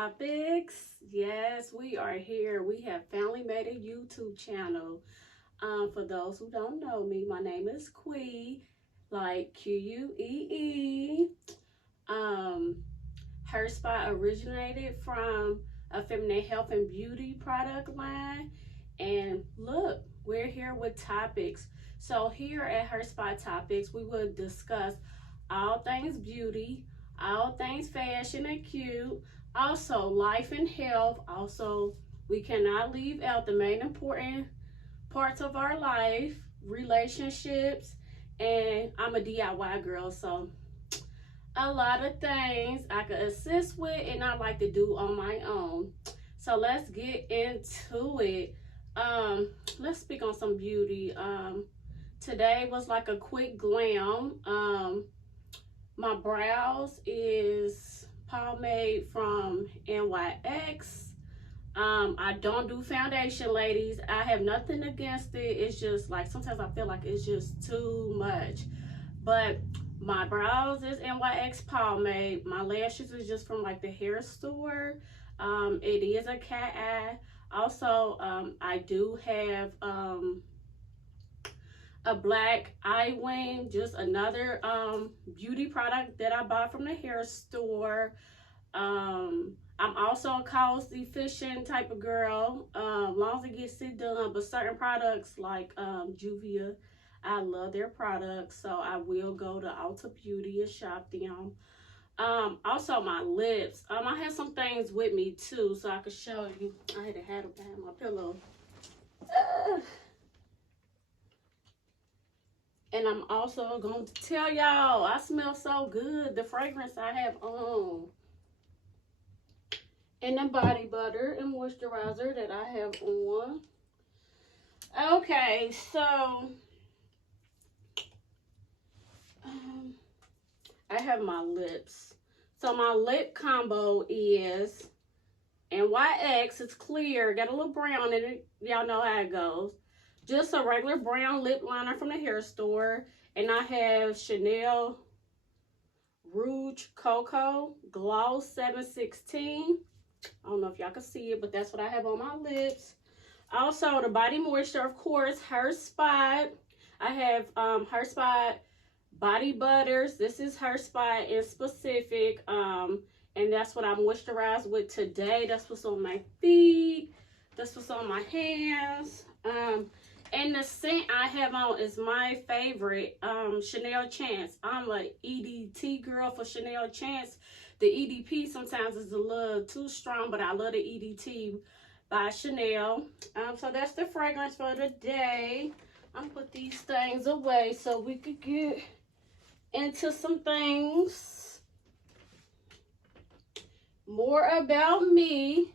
Topics. Yes, we are here. We have finally made a YouTube channel. For those who don't know me, my name is Quee, like Quee. Um, Her Spot originated from a feminine health and beauty product line. And look, we're here with topics. So here at Her Spot Topics, we will discuss all things beauty, all things fashion and cute, also life and health. Also, we cannot leave out the main important parts of our life, relationships, and I'm a DIY girl, so a lot of things I could assist with and I like to do on my own. So let's get into it. Let's speak on some beauty. Today was like a quick glam. My brows is pomade from NYX. I don't do foundation, ladies. I have nothing against it. It's just like sometimes I feel like it's just too much. But my brows is NYX pomade. My lashes is just from like the hair store. It is a cat eye. Also, I do have a black eye wing, just another beauty product that I bought from the hair store. I'm also a cost efficient type of girl, long as it gets it done. But certain products like Juvia, I love their products, so I will go to Ulta Beauty and shop them. Also my lips. I have some things with me too, so I could show you. I had them behind my pillow. And I'm also going to tell y'all, I smell so good. The fragrance I have on. And the body butter and moisturizer that I have on. Okay, so I have my lips. So my lip combo is NYX. It's clear. Got a little brown in it. Y'all know how it goes. Just a regular brown lip liner from the hair store. And I have Chanel Rouge Cocoa Gloss 716. I don't know if y'all can see it, but that's what I have on my lips. Also, the body moisture, of course, Her Spot. I have Her Spot body butters. This is Her Spot in specific. And that's what I moisturize with today. That's what's on my feet. That's what's on my hands. And the scent I have on is my favorite, Chanel Chance. I'm a EDT girl for Chanel Chance. The EDP sometimes is a little too strong, but I love the EDT by Chanel. So that's the fragrance for the day. I'm gonna put these things away so we could get into some things more about me.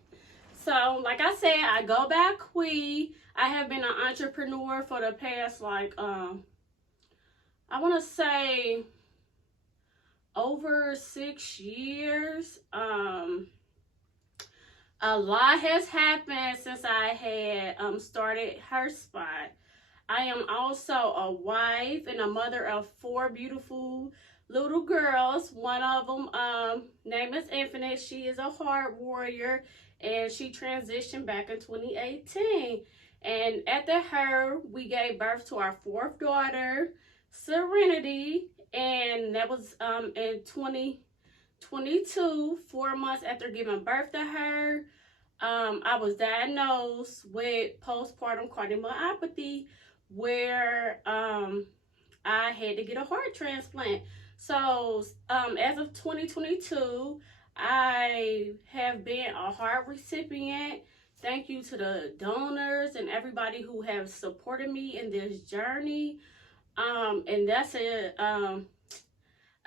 So like I said, I go by Quee. I have been an entrepreneur for the past like I want to say over 6 years. A lot has happened since I had started Her Spot. I am also a wife and a mother of 4 beautiful little girls. One of them name is Infinite. She is a heart warrior and she transitioned back in 2018. And after her, we gave birth to our 4th daughter, Serenity, and that was in 2022, 4 months after giving birth to her. I was diagnosed with postpartum cardiomyopathy, where I had to get a heart transplant. So as of 2022, I have been a heart recipient. Thank you to the donors and everybody who have supported me in this journey. And that's a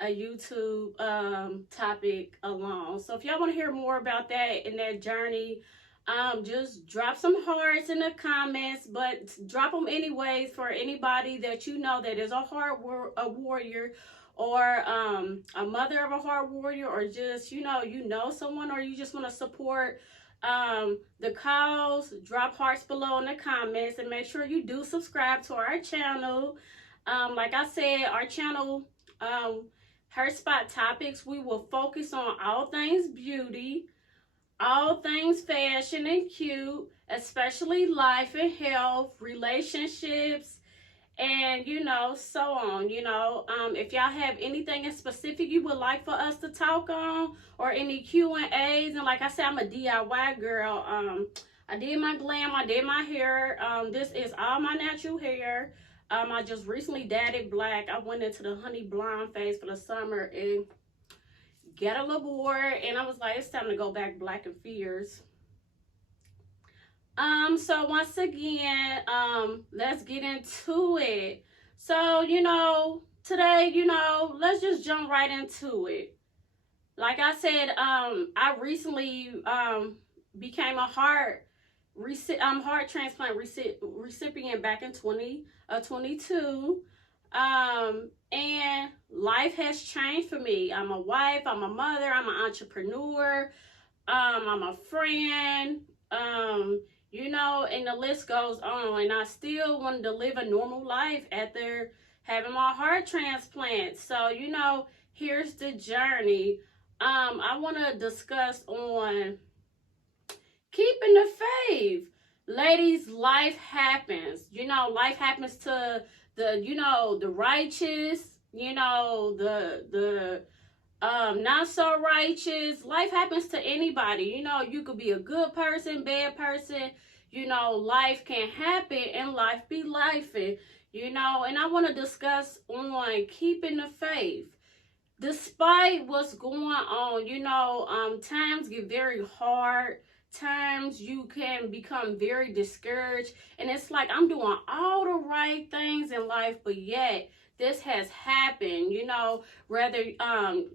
YouTube topic alone. So if y'all want to hear more about that in that journey, just drop some hearts in the comments, but drop them anyways for anybody that you know that is a heart warrior, or a mother of a heart warrior, or just you know someone, or you just want to support the cause. Drop hearts below in the comments, and make sure you do subscribe to our channel. Like I said, our channel, Her Spot Topics, we will focus on all things beauty, all things fashion and cute, especially life and health, relationships, and so on. If y'all have anything in specific you would like for us to talk on, or any Q&As, and like I said, I'm a DIY girl. I did my glam, I did my hair. This is all my natural hair. I just recently dyed it black. I went into the honey blonde phase for the summer and got a little bored, and I was like, it's time to go back black and fierce. So once again, let's get into it. So, today, let's just jump right into it. Like I said, I recently became a heart transplant recipient back in 2022. And life has changed for me. I'm a wife, I'm a mother, I'm an entrepreneur, I'm a friend, and the list goes on. And I still wanted to live a normal life after having my heart transplant. So, here's the journey. I want to discuss on keeping the faith. Ladies, life happens. Life happens to the righteous, the not so righteous. Life happens to anybody. You could be a good person, bad person. Life can happen, and life be life. And I want to discuss on keeping the faith. Despite what's going on, times get very hard. Times you can become very discouraged, and it's like I'm doing all the right things in life, but yet this has happened. Whether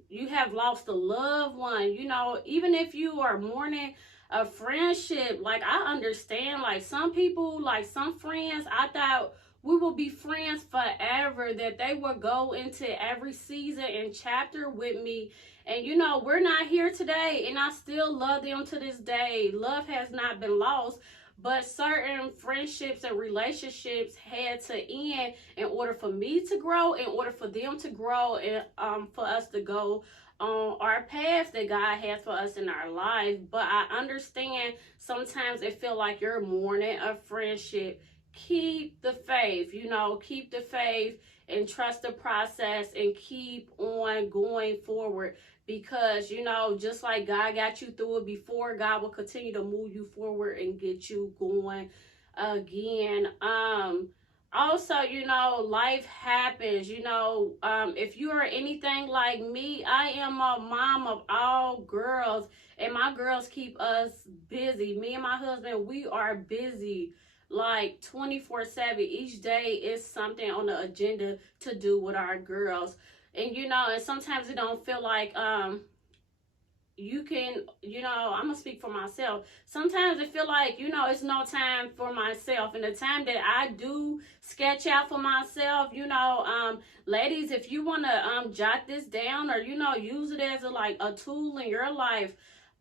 you have lost a loved one, even if you are mourning a friendship, like I understand, like some people, like some friends, I thought we will be friends forever, that they will go into every season and chapter with me. And we're not here today, and I still love them to this day. Love has not been lost, but certain friendships and relationships had to end in order for me to grow, in order for them to grow, and for us to go on our paths that God has for us in our life. But I understand sometimes it feel like you're mourning a friendship. Keep the faith, keep the faith and trust the process and keep on going forward, because just like God got you through it before, God will continue to move you forward and get you going again. Also, life happens. If you are anything like me, I am a mom of all girls, and my girls keep us busy. Me and my husband, we are busy like 24/7. Each day is something on the agenda to do with our girls. And and sometimes it don't feel like you can, I'm gonna speak for myself. Sometimes I feel like, it's no time for myself. And the time that I do sketch out for myself, ladies, if you wanna jot this down, or use it as a tool in your life.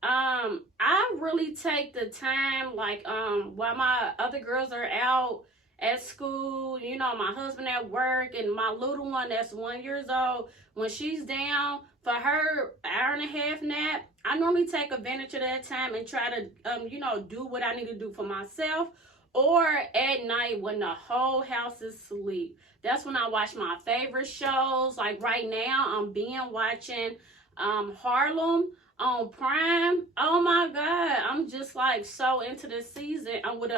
I really take the time, like while my other girls are out at school, my husband at work, and my little one that's 1 year old, when she's down for her hour and a half nap, I normally take advantage of that time and try to do what I need to do for myself. Or at night when the whole house is asleep, that's when I watch my favorite shows. Like right now I'm watching Harlem on Prime. Oh my God, I'm just like so into this season. I'm with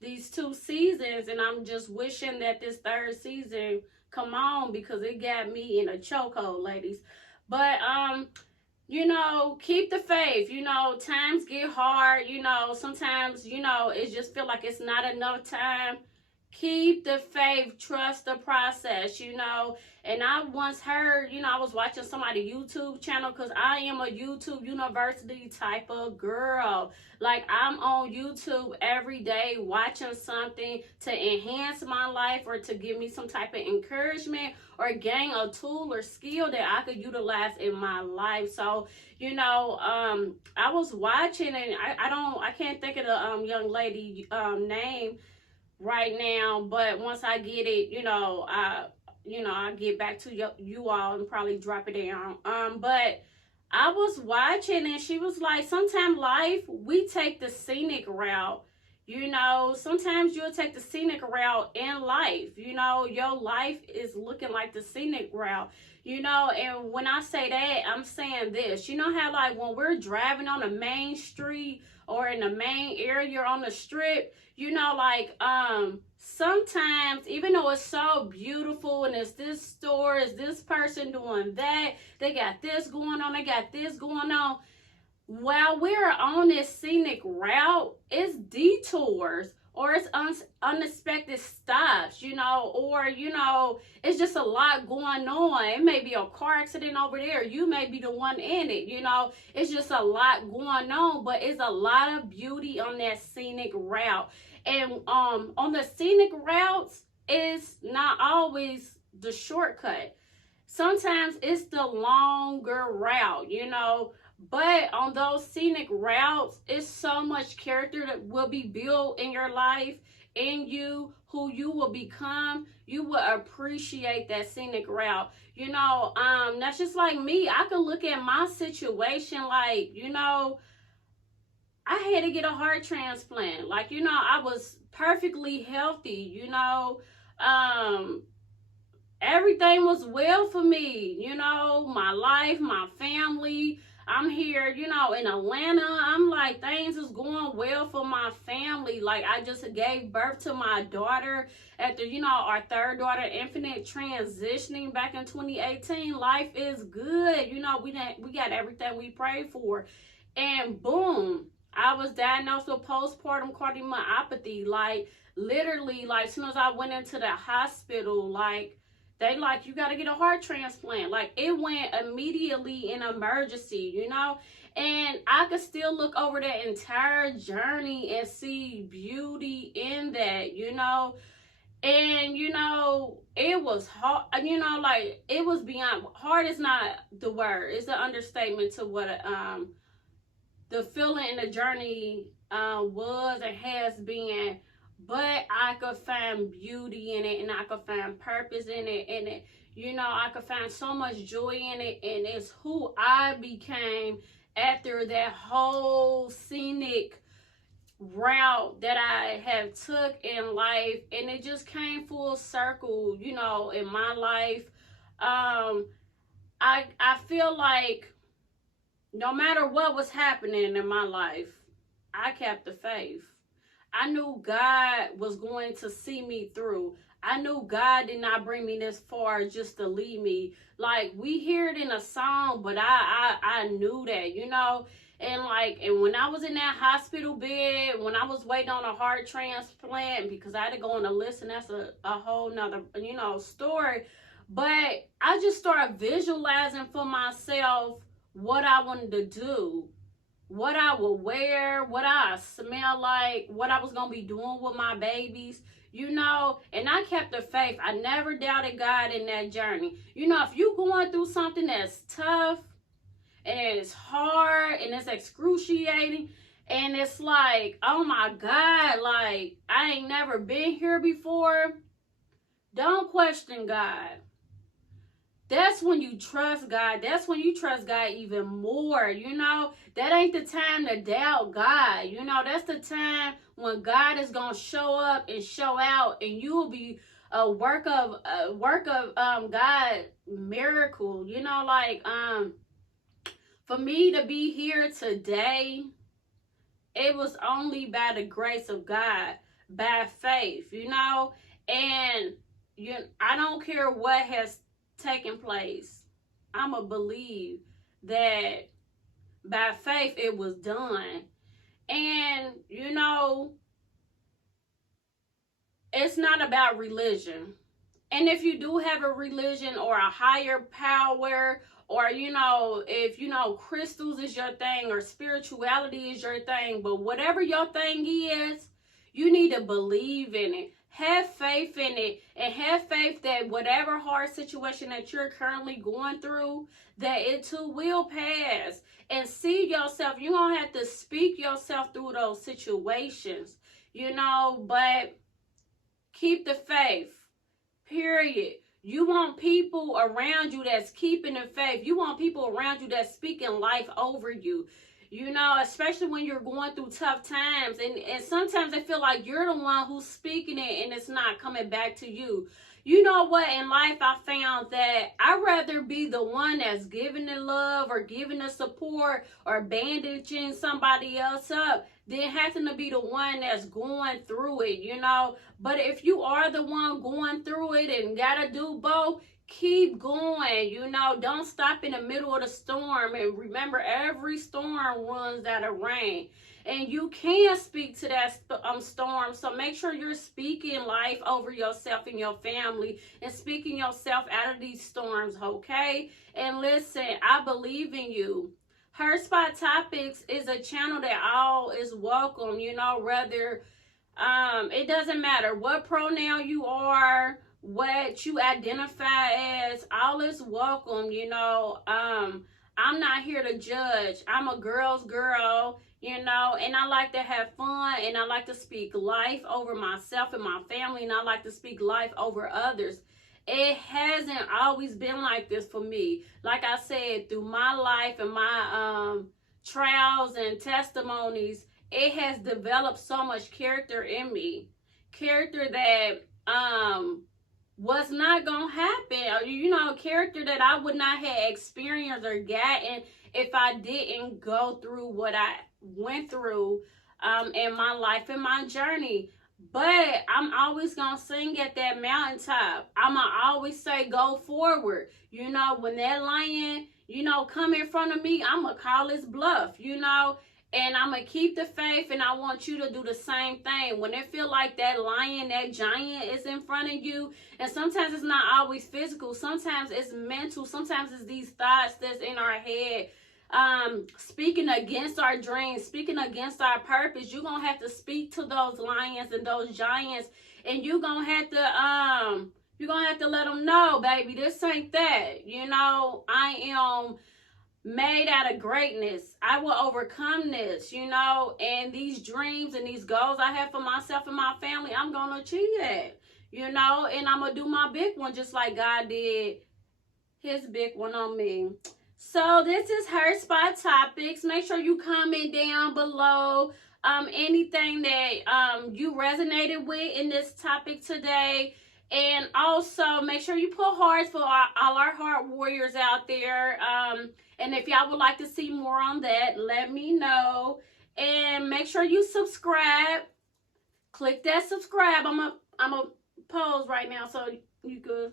these 2 seasons, and I'm just wishing that this 3rd season come on, because it got me in a chokehold, ladies. But keep the faith. Times get hard. Sometimes it just feel like it's not enough time. Keep the faith, trust the process, And I once heard, I was watching somebody YouTube channel, because I am a YouTube university type of girl. Like, I'm on YouTube every day watching something to enhance my life, or to give me some type of encouragement, or gain a tool or skill that I could utilize in my life. So, I was watching, and I can't think of the young lady name right now, but once I get it, I get back to you all and probably drop it down. But I was watching and she was like, sometimes life, we take the scenic route. You know, sometimes you'll take the scenic route in life. You know, your life is looking like the scenic route. You know, and when I say that, I'm saying this. You know how, like, when we're driving on a main street or in the main area on the strip, you know, like, sometimes, even though it's so beautiful and it's this store, it's this person doing that, they got this going on, they got this going on, while we're on this scenic route, it's detours or it's unexpected stops, you know, or, you know, it's just a lot going on. It may be a car accident over there. You may be the one in it, you know. It's just a lot going on, but it's a lot of beauty on that scenic route. And on the scenic routes, it's not always the shortcut. Sometimes it's the longer route, you know. But on those scenic routes, it's so much character that will be built in your life, in you, who you will become. You will appreciate that scenic route. You know, that's just like me. I could look at my situation like, you know, I had to get a heart transplant. Like, you know, I was perfectly healthy, you know. Everything was well for me, you know, my life, my family. I'm here, you know, in Atlanta. I'm like, things is going well for my family. Like, I just gave birth to my daughter after, you know, our third daughter, Infinite, transitioning back in 2018. Life is good. You know, we got everything we prayed for. And boom, I was diagnosed with postpartum cardiomyopathy. Like, literally, like, as soon as I went into the hospital, like, they like, you got to get a heart transplant. Like, it went immediately in emergency, you know. And I could still look over that entire journey and see beauty in that, you know. And, you know, it was hard, you know, like, it was beyond, hard is not the word. It's an understatement to what the feeling and the journey was and has been. But I could find beauty in it, and I could find purpose in it, and it, you know, I could find so much joy in it, and it's who I became after that whole scenic route that I have took in life, and it just came full circle, you know, in my life. I feel like no matter what was happening in my life, I kept the faith. I knew God was going to see me through. I knew God did not bring me this far just to leave me. Like, we hear it in a song, but I knew that, you know. And like, and when I was in that hospital bed, when I was waiting on a heart transplant, because I had to go on a list, and that's a whole nother, you know, story. But I just started visualizing for myself what I wanted to do, what I would wear, what I smell like, what I was going to be doing with my babies, you know. And I kept the faith. I never doubted God in that journey. You know, if you're going through something that's tough and it's hard and it's excruciating and it's like, oh my God, like, I ain't never been here before, don't question God. That's when you trust God. That's when you trust God even more, you know. That ain't the time to doubt God, you know. That's the time when God is going to show up and show out, and you will be a work of God miracle, you know. Like, for me to be here today, it was only by the grace of God, by faith, you know. And I don't care what has taking place, I'ma believe that by faith it was done. And you know, it's not about religion. And if you do have a religion or a higher power, or you know, if you know crystals is your thing or spirituality is your thing, but whatever your thing is, you need to believe in it. Have faith in it, and have faith that whatever hard situation that you're currently going through, that it too will pass. And see yourself, you're going to have to speak yourself through those situations, you know, but keep the faith, period. You want people around you that's keeping the faith. You want people around you that's speaking life over you. You know, especially when you're going through tough times. And sometimes I feel like you're the one who's speaking it and it's not coming back to you. You know what? In life, I found that I'd rather be the one that's giving the love or giving the support or bandaging somebody else up than having to be the one that's going through it, you know. But if you are the one going through it and gotta do both, keep going, you know. Don't stop in the middle of the storm. And remember, every storm runs out of rain. And you can speak to that storm. So make sure you're speaking life over yourself and your family and speaking yourself out of these storms, okay? And listen, I believe in you. Her Spot Topics is a channel that all is welcome, you know, whether it doesn't matter what pronoun you are, what you identify as, all is welcome, you know. I'm not here to judge. I'm a girl's girl, you know, and I like to have fun, and I like to speak life over myself and my family, and I like to speak life over others. It hasn't always been like this for me. Like I said, through my life and my trials and testimonies, it has developed so much character in me. Character that was not gonna happen, you know, character that I would not have experienced or gotten if I didn't go through what I went through in my life and my journey. But I'm always gonna sing at that mountaintop. I'ma always say go forward. You know, when that lion, you know, come in front of me, I'ma call his bluff, you know. And I'm going to keep the faith, and I want you to do the same thing. When it feel like that lion, that giant is in front of you, and sometimes it's not always physical. Sometimes it's mental. Sometimes it's these thoughts that's in our head, speaking against our dreams, speaking against our purpose. You're going to have to speak to those lions and those giants, and you're going to have to let them know, baby, this ain't that. You know, I am made out of greatness. I will overcome this, you know, and these dreams and these goals I have for myself and my family, I'm going to achieve that, you know, and I'm going to do my big one just like God did his big one on me. So this is Her Spot Topics. Make sure you comment down below anything that you resonated with in this topic today. And also make sure you put hearts for all our heart warriors out there. And if y'all would like to see more on that, let me know. And make sure you subscribe. Click that subscribe. I'm a pose right now so you could